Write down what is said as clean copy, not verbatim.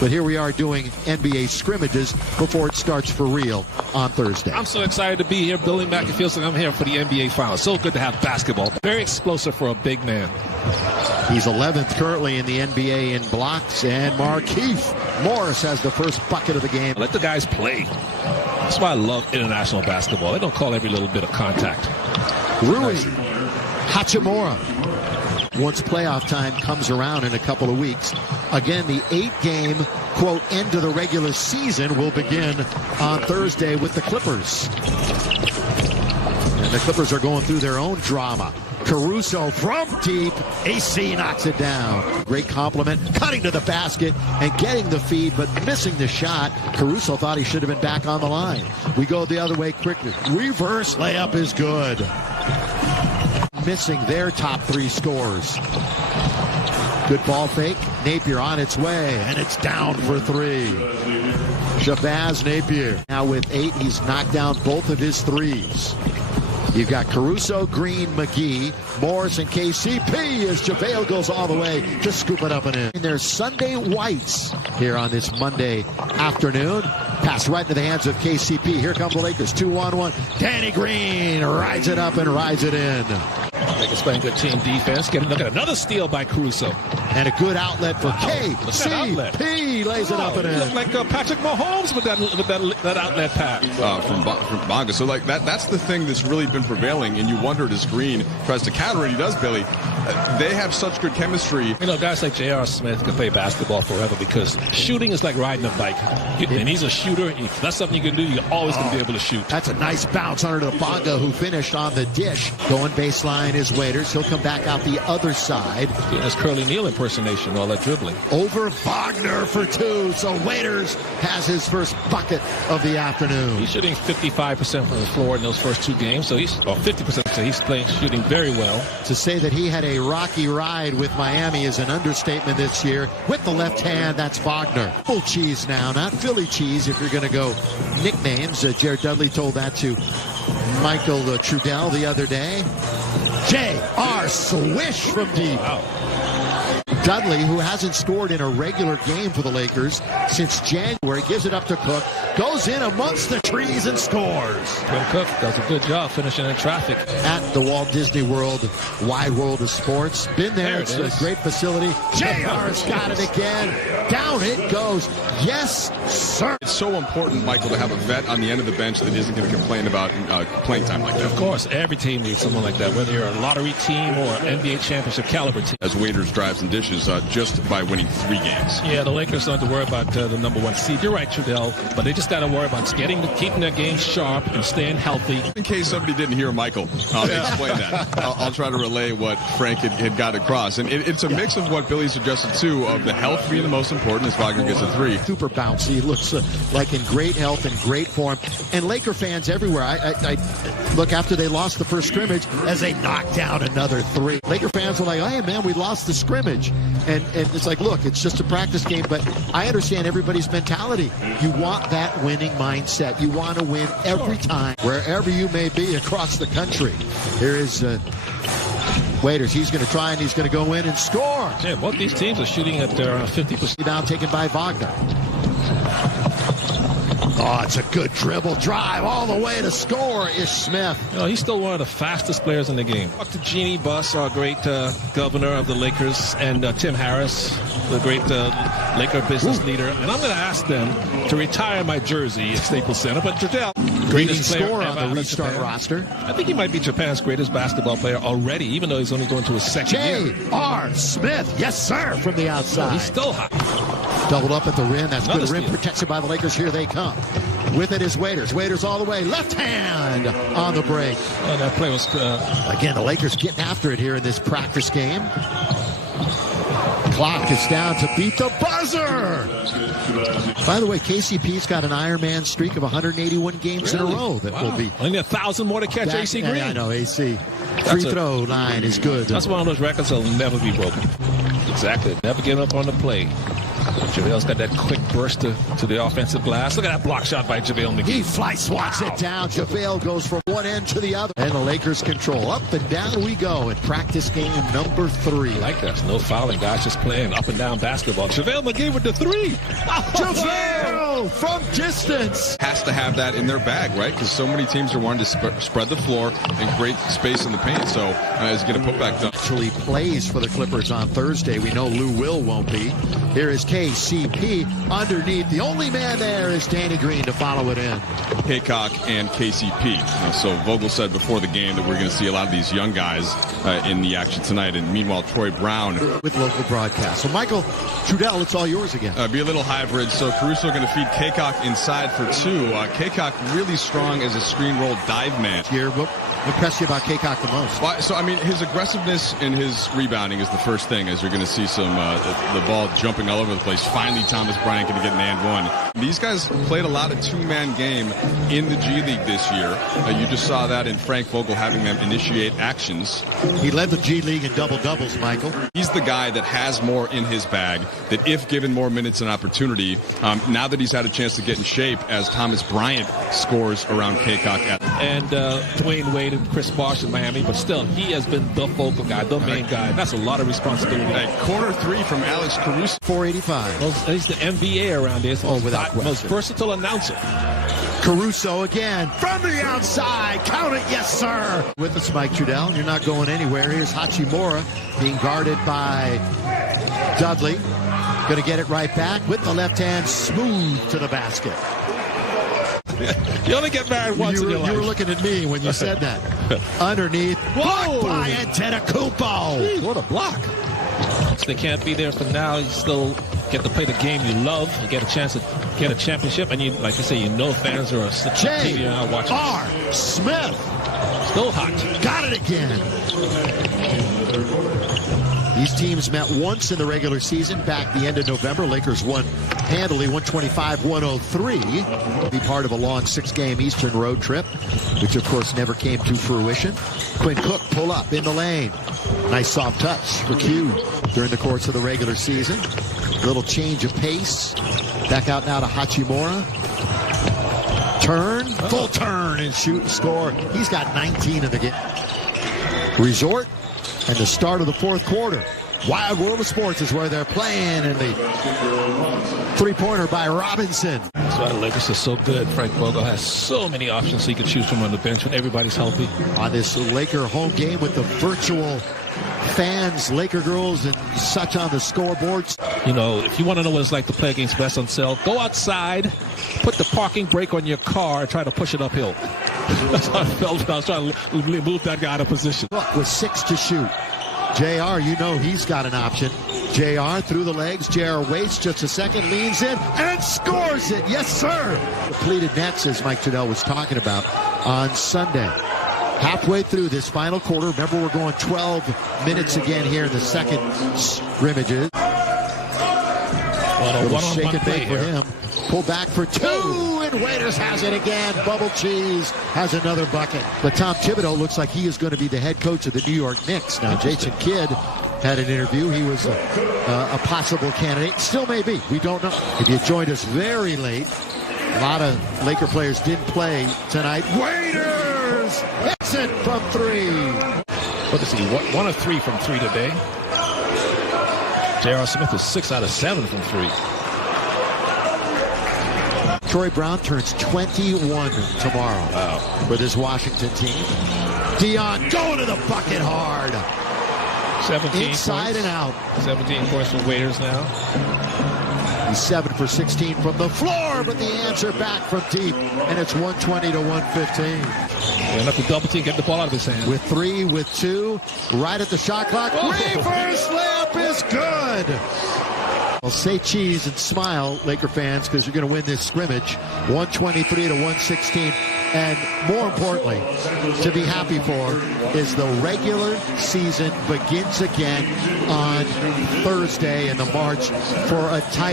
But here we are doing NBA scrimmages before it starts for real on Thursday. I'm so excited to be here. Billy Mack, it feels like I'm here for the NBA Finals. So good to have basketball. Very explosive for a big man. He's 11th currently in the NBA in blocks, and Markieff Morris has the first bucket of the game. Let the guys play. That's why I love international basketball. They don't call every little bit of contact. Rui Hachimura. Once playoff time comes around in a couple of weeks, again, the 8-game, quote, end of the regular season will begin on Thursday with the Clippers. And the Clippers are going through their own drama. Caruso from deep. AC knocks it down. Great compliment. Cutting to the basket and getting the feed, but missing the shot. Caruso thought he should have been back on the line. We go the other way quickly. Reverse layup is good. Missing their top 3 scores. Good ball fake. Napier on its way, and it's down for 3. Shabazz Napier. Now with 8, he's knocked down both of his threes. You've got Caruso, Green, McGee, Morris, and KCP as JaVale goes all the way to scoop it up and in. There's Sunday Whites here on this Monday afternoon. Pass right into the hands of KCP. Here come the Lakers. 2-on-1. Danny Green rides it up and rides it in. Lakers playing good team defense. Look at another steal by Caruso. And a good outlet for KCP. Lays it up and in. Look like Patrick Mahomes with that outlet pass. From Bonga. So like that's the thing that's really been prevailing, and you wonder, does Green tries to counter it? He does, Billy. They have such good chemistry. You know, guys like J.R. Smith can play basketball forever because shooting is like riding a bike. And he's a shooter. If that's something you can do, you're always going to be able to shoot. That's a nice bounce under to Bonga, who finished on the dish. Going baseline is Waiters. He'll come back out the other side. Doing his Curly Neal impersonation, all that dribbling. Over Wagner for 2. So Waiters has his first bucket of the afternoon. He's shooting 55% from the floor in those first 2 games. So he's 50%. So he's shooting very well. To say that he had a rocky ride with Miami is an understatement this year. With the left hand, that's Wagner. Full cheese now, not Philly cheese if you're going to go nicknames. Jared Dudley told that to Michael Trudell the other day. J.R. Swish from deep. Wow. Dudley, who hasn't scored in a regular game for the Lakers since January, gives it up to Cook, goes in amongst the trees and scores. Tim Cook does a good job finishing in traffic. At the Walt Disney World, Wide World of Sports. Been there. It's a great facility. JR's got it again. Down it goes. Yes, sir. It's so important, Michael, to have a vet on the end of the bench that isn't going to complain about playing time like that. Of course, every team needs someone like that, whether you're a lottery team or an NBA championship caliber team. As Waiters drives and dishes just by winning 3 games. Yeah, the Lakers don't have to worry about the number 1 seed. You're right, Trudell, but they just got to worry about keeping their game sharp and staying healthy. In case somebody didn't hear Michael explain that, I'll try to relay what Frank had got across. And it's a mix of what Billy suggested, too, of the health being the most important as Wagner gets a 3. Super bouncy. He looks like in great health and great form. And Laker fans everywhere, I look after they lost the first scrimmage as they knocked down another 3. Laker fans were like, hey, man, we lost the scrimmage. And it's like, look, it's just a practice game, but I understand everybody's mentality. You want that winning mindset. You want to win every time, wherever you may be across the country. Here is Waiters. He's going to try, and he's going to go in and score. Yeah, both these teams are shooting at their 50%. Now taken by Wagner. Oh, it's a good dribble drive all the way to score. Ish Smith. You know, he's still one of the fastest players in the game. Talk to Jeannie Buss, our great governor of the Lakers, and Tim Harris, the great Laker business leader. And I'm going to ask them to retire my jersey at Staples Center. But Trudell, greatest score on the restart roster. I think he might be Japan's greatest basketball player already, even though he's only going to his second year. J.R. Smith, yes, sir, from the outside. He's still hot. Doubled up at the rim. That's Another good rim steal. protection by the Lakers. Here they come. With it is Waiters. Waiters all the way. Left hand on the break. Oh, that play was... Again, the Lakers getting after it here in this practice game. Clock is down to beat the buzzer. By the way, KCP's got an Ironman streak of 181 games in a row that will be... Only 1,000 more to catch AC Green. I know, AC. Free throw line is good. That's one of those records that will never be broken. Exactly. Never give up on the play. JaVale's got that quick burst to the offensive glass. Look at that block shot by JaVale McGee. He fly swats it down. JaVale goes from one end to the other. And the Lakers control. Up and down we go in practice game number 3. I like that. No fouling, guys. Just playing up and down basketball. JaVale McGee with the 3. JaVale from distance. Has to have that in their bag, right? Because so many teams are wanting to spread the floor and create space in the paint. So is he going to put back done? Actually plays for the Clippers on Thursday. We know Lou Will won't be. Here is KCP underneath. The only man there is Danny Green to follow it in. Haycock and KCP. So Vogel said before the game that we're going to see a lot of these young guys in the action tonight. And meanwhile, Troy Brown with local broadcast. So Michael Trudell, it's all yours again. Be a little hybrid. So Caruso going to feed Haycock inside for 2. Haycock really strong as a screen roll dive man. Here, what impressed you about Haycock the most? Well, so, I mean, his aggressiveness and his rebounding is the first thing, as you're going to see some the ball jumping all over the place. Finally, Thomas Bryant going to get an and one. These guys played a lot of two-man game in the G League this year. You just saw that in Frank Vogel having them initiate actions. He led the G League in double-doubles, Michael. He's the guy that has more in his bag, that if given more minutes and opportunity, now that he's had a chance to get in shape as Thomas Bryant scores around Haycock. And Dwayne Wade and Chris Bosh in Miami, but still, he has been the focal guy, the main guy. That's a lot of responsibility. Corner 3 from Alex Caruso. 485. He's the MVA around there. Without question. Most versatile announcer. Caruso again from the outside. Count it, yes, sir. With us, Mike Trudell. You're not going anywhere. Here's Hachimura being guarded by Dudley. Going to get it right back with the left hand, smooth to the basket. You only get married once in your life. You were looking at me when you said that. Underneath. Blocked by Antetokounmpo. What a block. They can't be there for now. You still get to play the game you love. You get a chance to get a championship. And you, like you say, you know fans are TV now watching. R. Smith. Still hot. Got it again. These teams met once in the regular season back the end of November. Lakers won handily 125-103. Be part of a long 6-game Eastern road trip, which of course never came to fruition. Quinn Cook pull up in the lane. Nice soft touch for Q during the course of the regular season. A little change of pace. Back out now to Hachimura. Turn, full turn and shoot and score. He's got 19 in the game. Resort. And the start of the fourth quarter. Wild World of Sports is where they're playing, and the three-pointer by Robinson. That's why the Lakers are so good. Frank Vogel has so many options so he can choose from on the bench when everybody's healthy. On this Laker home game with the virtual fans, Laker girls, and such on the scoreboards. You know, if you want to know what it's like to play against West on Cell, go outside, put the parking brake on your car, and try to push it uphill. That's how I felt when I was trying to move that guy out of position. With 6 to shoot. JR, you know he's got an option. JR through the legs. JR waits just a second, leans in, and scores it. Yes, sir. Depleted nets, as Mike Trudell was talking about on Sunday. Halfway through this final quarter. Remember, we're going 12 minutes again here in the second scrimmages. Well, little shake and bake for him. Pull back for 2, and Waiters has it again. Bubble Cheese has another bucket. But Tom Thibodeau looks like he is going to be the head coach of the New York Knicks. Now, Jason Kidd had an interview. He was a possible candidate. Still may be. We don't know. If you joined us very late, a lot of Laker players didn't play tonight. Waiters hits it from 3. What is he? 1 of 3 from 3 today. J.R. Smith is 6 out of 7 from 3. Troy Brown turns 21 tomorrow with his Washington team. Dion going to the bucket hard. 17 inside points. And out. 17 points for Waiters now. He's 7 for 16 from the floor, but the answer back from deep, and it's 120 to 115. Enough to double team, get the ball out of his hand. With 3, with 2, right at the shot clock. Reverse layup is good. Well, say cheese and smile, Laker fans, because you're going to win this scrimmage. 123 to 116. And more importantly, to be happy for is the regular season begins again on Thursday in the march for a title.